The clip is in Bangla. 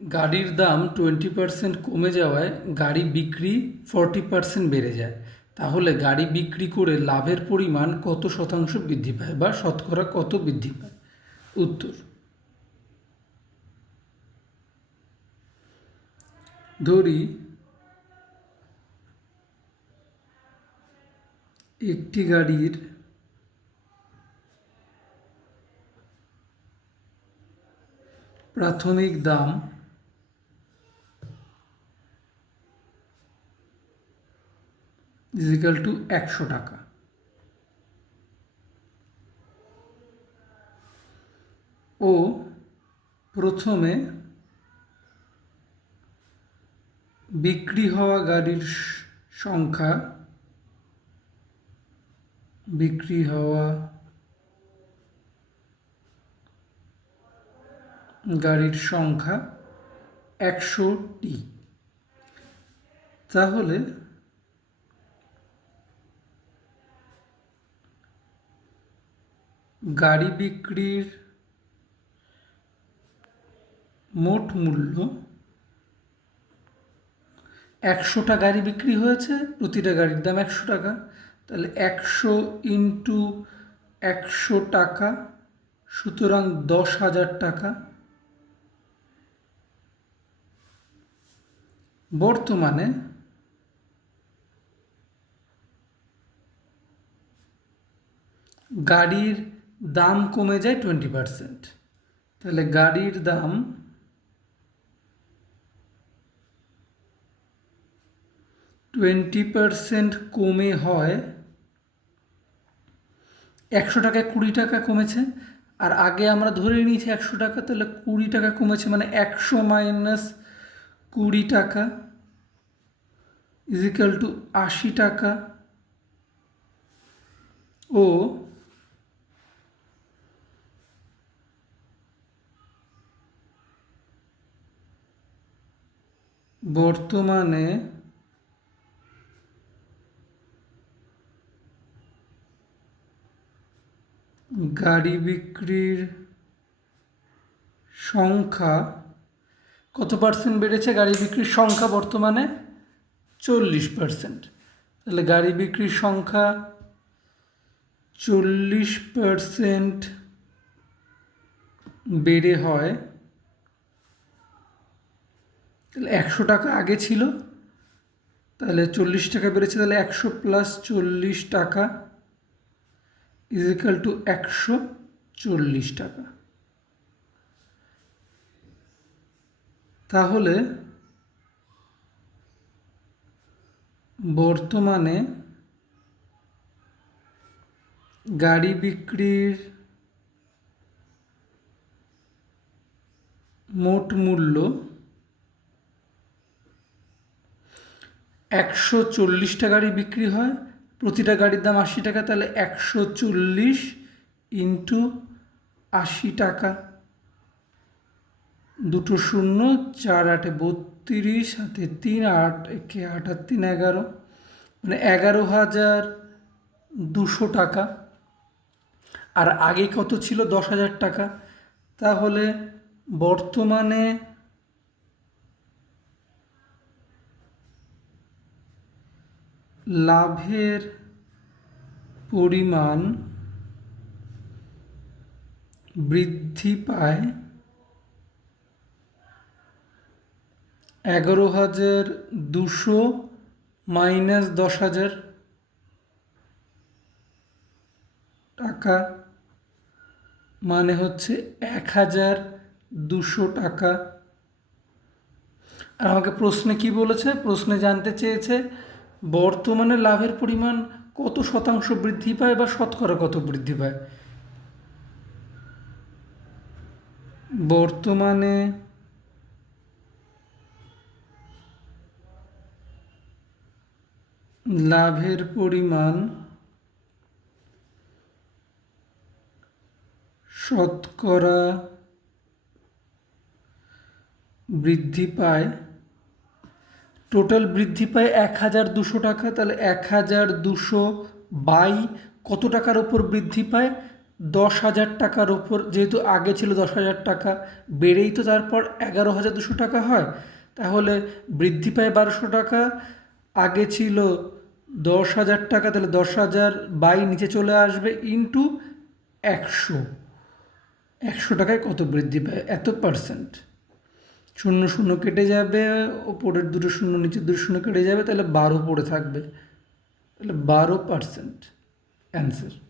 গাড়ির দাম 20% কমে যাওয়ায় গাড়ি বিক্রি 40% বেড়ে যায়, তাহলে গাড়ি বিক্রি করে লাভের পরিমাণ কত শতাংশ বৃদ্ধি পায় বা শতকরা কত বৃদ্ধি পায়? উত্তর: ধরি একটি গাড়ির প্রাথমিক দাম 100 টাকা ও প্রথমে বিক্রি হওয়া গাড়ির সংখ্যা গাড়ির সংখ্যা 100টি, তাহলে গাড়ি বিক্রির মোট মূল্য 100টা গাড়ি বিক্রি হয়েছে, প্রতিটা গাড়ির দাম 100 টাকা, তাহলে 100 ইন্টু 100 টাকা, সুতরাং 10,000 টাকা। বর্তমানে গাড়ির দাম কমে যায় 20%, তাহলে গাড়ির দাম 20% কমে হয় 100 টাকায় 20 টাকা কমেছে, আর আগে আমরা ধরে নিয়েছি 100 টাকা, তাহলে 20 টাকা কমেছে, মানে 100 মাইনাস 20 টাকা ইজিক্যাল টু 80 টাকা। ও বর্তমানে গাড়ি বিক্রির সংখ্যা কত পার্সেন্ট বেড়েছে? গাড়ি বিক্রির সংখ্যা বর্তমানে 40%, তাহলে গাড়ি বিক্রির সংখ্যা 40% বেড়ে হয়, তাহলে 100 টাকা আগে ছিল, তাহলে 40 টাকা বেড়েছে, তাহলে 100 প্লাস 40 টাকা ইজিক্যাল টু 140 টাকা। তাহলে বর্তমানে গাড়ি বিক্রির মোট মূল্য 140টা গাড়ি বিক্রি হয়, প্রতিটা গাড়ির দাম 80 টাকা, তাহলে 140 ইন্টু 80 টাকা, দুটো শূন্য, 4 8 32, সাথে 3 8 একে 8 আর 3 11, মানে 11,200 টাকা। আর আগে কত ছিল? 10,000 টাকা। তাহলে বর্তমানে লাভের পরিমাণ বৃদ্ধি পায় 11,200 মাইনাস 10,000 টাকা, মানে হচ্ছে 1,200 টাকা। আর আমাকে প্রশ্নে কি বলেছে? প্রশ্নে জানতে চেয়েছে বর্তমানে লাভের পরিমাণ কত শতাংশ বৃদ্ধি পায় বা শতকরা কত বৃদ্ধি পায়। বর্তমানে লাভের পরিমাণ শতকরা বৃদ্ধি পায়, টোটাল বৃদ্ধি পায় 1,200 টাকা, তাহলে 1,200 বাই কত টাকার ওপর বৃদ্ধি পায়? 10,000 টাকার ওপর, যেহেতু আগে ছিল 10,000 টাকা, বেড়েই তো তারপর 11,200 টাকা হয়, তাহলে বৃদ্ধি পায় 1200 টাকা। আগে ছিল 10,000 টাকা, তাহলে 10,000 বাই নিচে চলে আসবে ইন্টু 100। 100 টাকায় কত বৃদ্ধি পায়? এত পার্সেন্ট। শূন্য শূন্য কেটে যাবে, ওপরের দুটো শূন্য নিচের দুটো শূন্য কেটে যাবে, তাহলে 12 পড়ে থাকবে, তাহলে 12%। অ্যান্সার।